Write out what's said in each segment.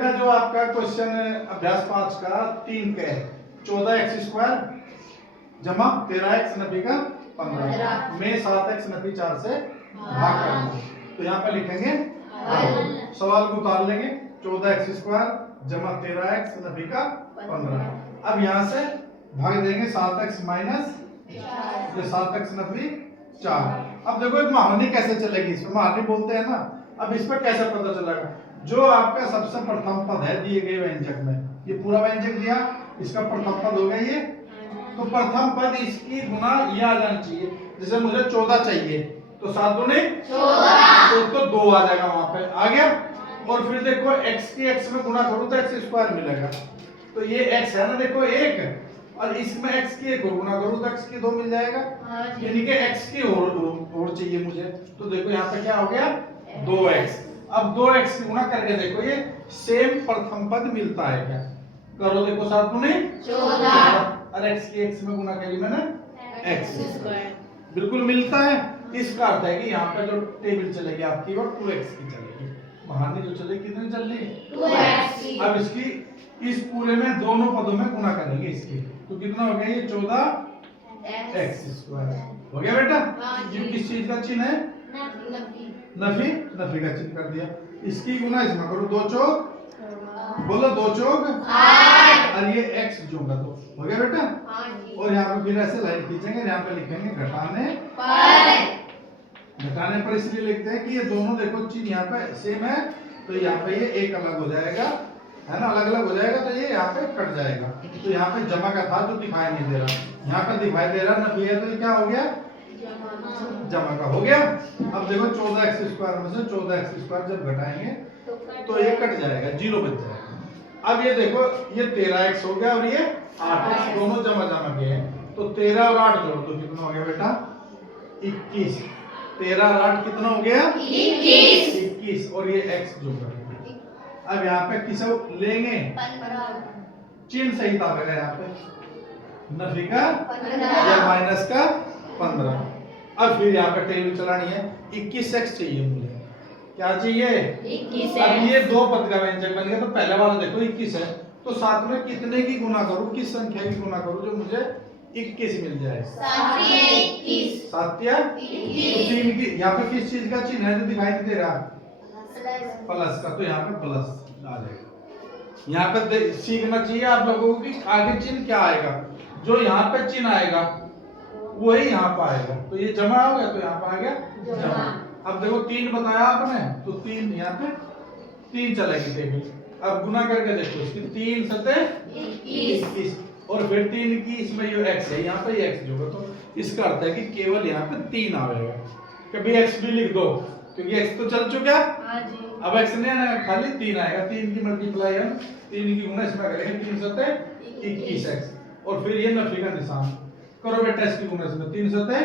बेटा जो आपका क्वेश्चन अभ्यास 5 का 3 का है 14x² जमा 13x नफी का 15 में 7x नफी 4 से भाग करना। तो यहाँ पे लिखेंगे सवाल को उतार लेंगे 14x² जमा 13x नफी का 15। अब यहाँ से भाग देंगे 7x माइनस ये 7x नफी 4। अब देखो एक महारणी कैसे चलेगी, इसमें महारणी बोलते हैं ना। अब इस पर कैसे पता चलेगा, जो आपका सबसे प्रथम पद है दिए गए व्यंजक में, ये पूरा व्यंजक दिया, इसका प्रथम पद हो गया ये, तो प्रथम पद इसकी गुना ये आ जाना चाहिए। जैसे मुझे 14 चाहिए तो 7 दूनी 14 तो 2 आ जाएगा वहां पे, आ गया। और फिर देखो x की x में गुना करूं तो x² मिलेगा, तो ये x है ना देखो 1, और इसमें x की 1 गुना करूं तो x की 2 मिल जाएगा, यानी कि x की और चाहिए मुझे। तो देखो यहाँ पे क्या हो गया 2x। अब 2x की गुना करके देखो ये सेम प्रथम पद मिलता है क्या, करो देखो 7 दूनी 14 और x की x में गुना करी मैंने x², बिल्कुल मिलता है। इसका अर्थ है कि यहाँ पे जो टेबल चलेगी आपकी वो 2x की चलेगी, महारणी जो चलेगी कितनी चल रही 2x। अब इसकी इस पूरे में दोनों पदों में गुना करेंगे इसकी, तो कितना हो गया ये 14x² हो गया बेटा। ये किस चीज का चिन्ह है, नफी का चिन्ह कर दिया। इसकी गुना इसमें करो 2 चौक बोलो 2 चौक 8 और ये x जोड़ा 2 हो गया बेटा। और यहाँ पे फिर ऐसे लाइन खींचेंगे, यहाँ पे लिखेंगे घटाने पर इसलिए लिखते हैं कि ये दोनों देखो चिन्ह यहाँ पे सेम है, तो यहाँ पे ये एक अलग हो जाएगा है ना, अलग अलग हो जाएगा तो ये यहाँ पे कट जाएगा। तो यहाँ पे जमा का था जो दिखाई नहीं दे रहा, यहाँ पे दिखाई दे रहा नफी है, तो ये क्या हो गया जमा का हो गया। अब देखो 14x² में से 14x² जब घटाएंगे तो ये कट जाएगा, 0 बच जाएगा। अब ये देखो ये 13x हो गया और ये 8x दोनों जमा के हैं, तो 13 और 8 जोड़ तो कितना हो गया बेटा 21। 13 और 8 कितना हो गया 21 और ये x जोड़ है। अब यहाँ पे किसे लेंगे, चिन्ह सहित आएगा यहाँ पे नफी का या माइनस का 15। अब फिर यहाँ पे टेबल चलानी है, 21x चाहिए मुझे, क्या चाहिए 21। अब ये 2 पद का व्यंजक बन गया, तो पहले वाला देखो 21 है, तो साथ में कितने की गुना करूं, किस संख्या की गुना करूं जो मुझे 21 मिल जाए, 7 या 3 की। यहाँ पे किस चीज का चिन्ह है जो दिखाई नहीं दे रहा, प्लस का, तो यहाँ पे प्लस आ जाएगा। यहाँ पे सीखना चाहिए आप लोगों को कि आगे चिन्ह क्या आएगा, जो यहाँ पे चिन्ह आएगा वही यहाँ पे आएगा, तो ये जमा हो गया तो यहाँ पे आ गया जमा। अब देखो 3 बताया आपने, तो 3 यहाँ पे 3 चलेगी टेबल। अब गुना करके देखो इसकी 3 सते 21 और फिर 3 की इसमें जो x है यहाँ पे x जोड़ो, तो इसका अर्थ है कि केवल यहाँ पे 3 आएगा। कभी x भी लिख दो क्योंकि x तो चल चुका, अब x नहीं आना खाली 3 आएगा, 3 की मल्टीप्लाई हम 3 की गुना इसमें करेंगे 3 सते 21x और फिर ये नफी का निशान करो बेटा, इसकी गुना इसमें 3 सते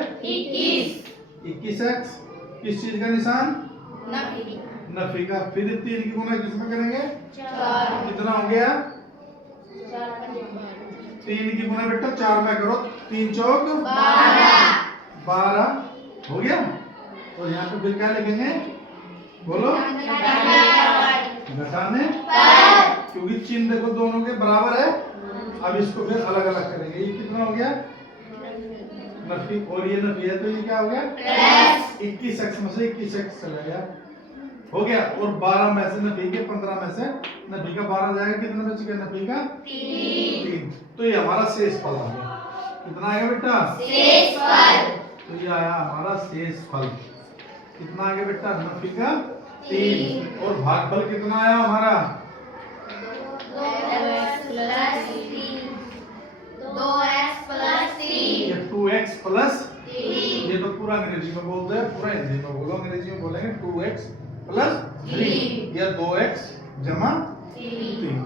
21x किस चीज का निशान नफी का, फिर 3 की गुना किसमें करेंगे 4, कितना हो गया 3 की गुना बेटा 4 में करो, 3 चौक 12 हो गया। और यहाँ पे फिर क्या लिखेंगे बोलो घटाने, क्योंकि चिन्ह देखो दोनों के बराबर है। अब इसको फिर अलग अलग करेंगे, ये कितना हो गया नफी और ये नफी है, तो ये क्या हो गया 21x में से 21x चला गया हो गया। और 12 में से नफी के 15 में से नफी का 12 जाएगा, कितना बच गया नफी का 3। तो ये हमारा शेष फल आ गया, कितना आएगा बेटा शेष फल, तो ये आया हमारा शेष फल, कितना आ गया बेटा नफी का 3। और भागफल कितना आया हमारा 2x प्लस 3। ये तो पूरा अंग्रेजी में बोलते हैं, पूरा हिंदी में बोलो, अंग्रेजी में बोलेंगे 2x प्लस 3 या 2x जमा 3।